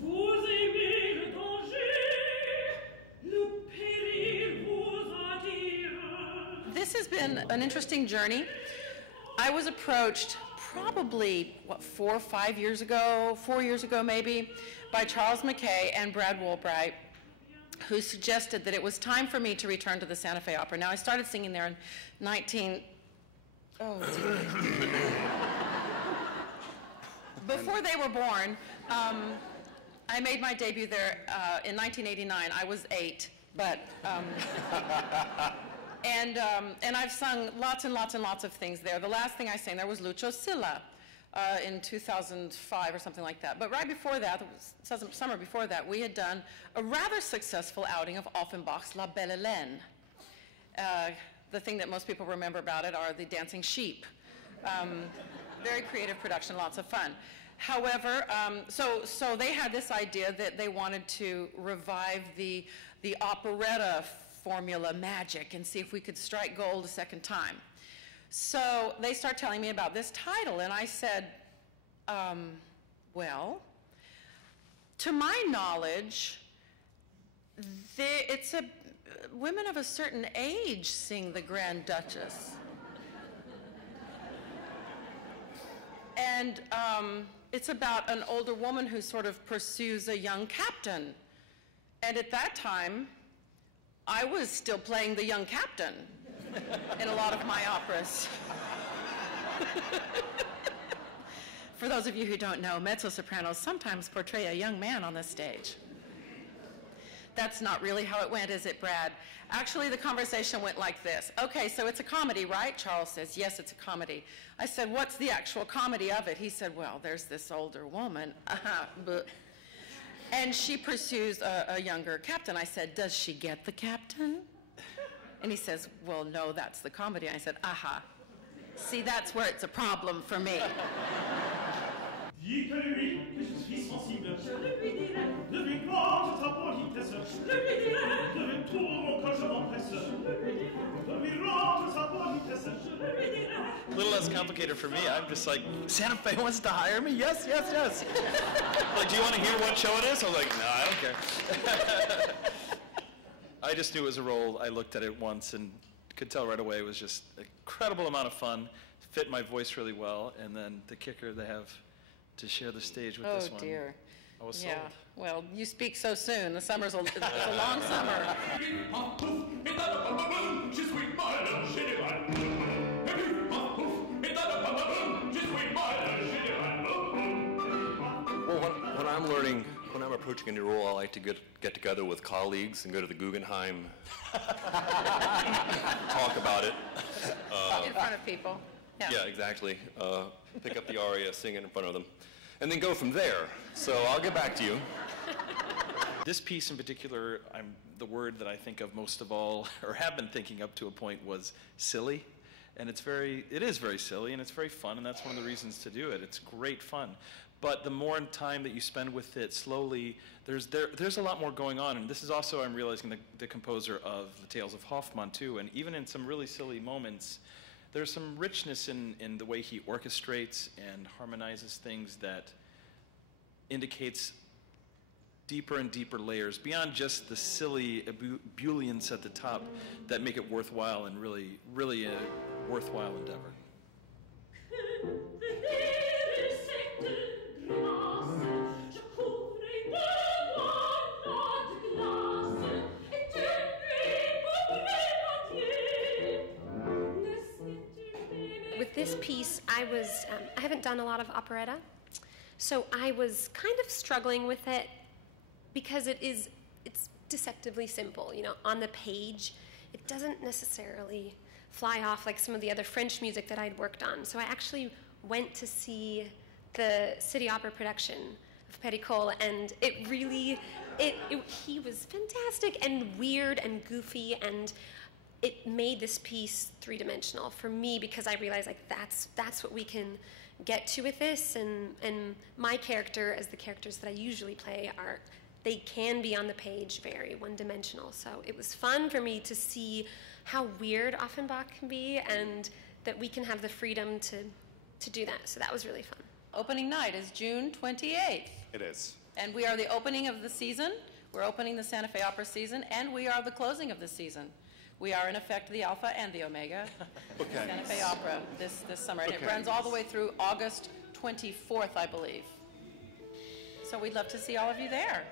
Vous aimez le danger, le péril vous attire. This has been an interesting journey. I was approached probably, 4 or 5 years ago, 4 years ago maybe, by Charles Mackay and Brad Woolbright, who suggested that it was time for me to return to the Santa Fe Opera. Now, I started singing there in before they were born. I made my debut there in 1989. I was 8, but and I've sung lots and lots and lots of things there. The last thing I sang there was Lucio Silla in 2005 or something like that. But right before that, summer before that, we had done a rather successful outing of Offenbach's La Belle Hélène. The thing that most people remember about it are the dancing sheep. Very creative production, lots of fun. However, so they had this idea that they wanted to revive the operetta formula magic and see if we could strike gold a second time. So they start telling me about this title, and I said, well, to my knowledge, women of a certain age sing the Grand Duchess. And it's about an older woman who sort of pursues a young captain. And at that time, I was still playing the young captain in a lot of my operas. For those of you who don't know, mezzo-sopranos sometimes portray a young man on the stage. That's not really how it went, is it, Brad? Actually, the conversation went like this. Okay, so it's a comedy, right? Charles says, yes, it's a comedy. I said, what's the actual comedy of it? He said, well, there's this older woman, and she pursues a younger captain. I said, does she get the captain? And he says, well, no, that's the comedy. I said, aha. See, that's where it's a problem for me. Dites-lui que je suis sensible. Je le lui dirai. Ne lui porte sa politesse. Je le lui dirai. De tout mon corps je m'empresse. Je le lui dirai. De lui rendre sa politesse. Je le lui dirai. A little less complicated for me. I'm just like, Santa Fe wants to hire me? Yes, yes, yes. Like, do you want to hear what show it is? I was like, no, I don't care. I just knew it was a role. I looked at it once and could tell right away it was just an incredible amount of fun, fit my voice really well, and then the kicker they have to share the stage with this one. Oh, dear. I was yeah. sold. Well, you speak so soon. The summer's it's a long summer. Well, when I'm learning, when I'm approaching a new role, I like to get together with colleagues and go to the Guggenheim, talk about it. In front of people. Yeah, exactly. Pick up the aria, sing it in front of them, and then go from there. So I'll get back to you. This piece in particular, the word that I think of most of all, or have been thinking up to a point, was silly. And it is very silly, and it's very fun, and that's one of the reasons to do it. It's great fun. But the more time that you spend with it slowly, there's a lot more going on. And this is also, I'm realizing, the composer of the Tales of Hoffmann, too. And even in some really silly moments, there's some richness in the way he orchestrates and harmonizes things that indicates deeper and deeper layers beyond just the silly ebullience at the top that make it worthwhile and really, really a worthwhile endeavor. With this piece, I haven't done a lot of operetta, so I was kind of struggling with it because it's deceptively simple. You know, on the page, it doesn't necessarily fly off like some of the other French music that I'd worked on. So I actually went to see the City Opera production of Pericole, and it really, he was fantastic and weird and goofy, and it made this piece three-dimensional for me because I realized like that's what we can get to with this, and my character, as the characters that I usually play, they can be on the page very one-dimensional. So it was fun for me to see how weird Offenbach can be, and that we can have the freedom to do that. So that was really fun. Opening night is June 28th. It is. And we are the opening of the season. We're opening the Santa Fe Opera season, and we are the closing of the season. We are, in effect, the Alpha and the Omega of the Santa Fe Opera this summer. And it runs all the way through August 24th, I believe. So we'd love to see all of you there.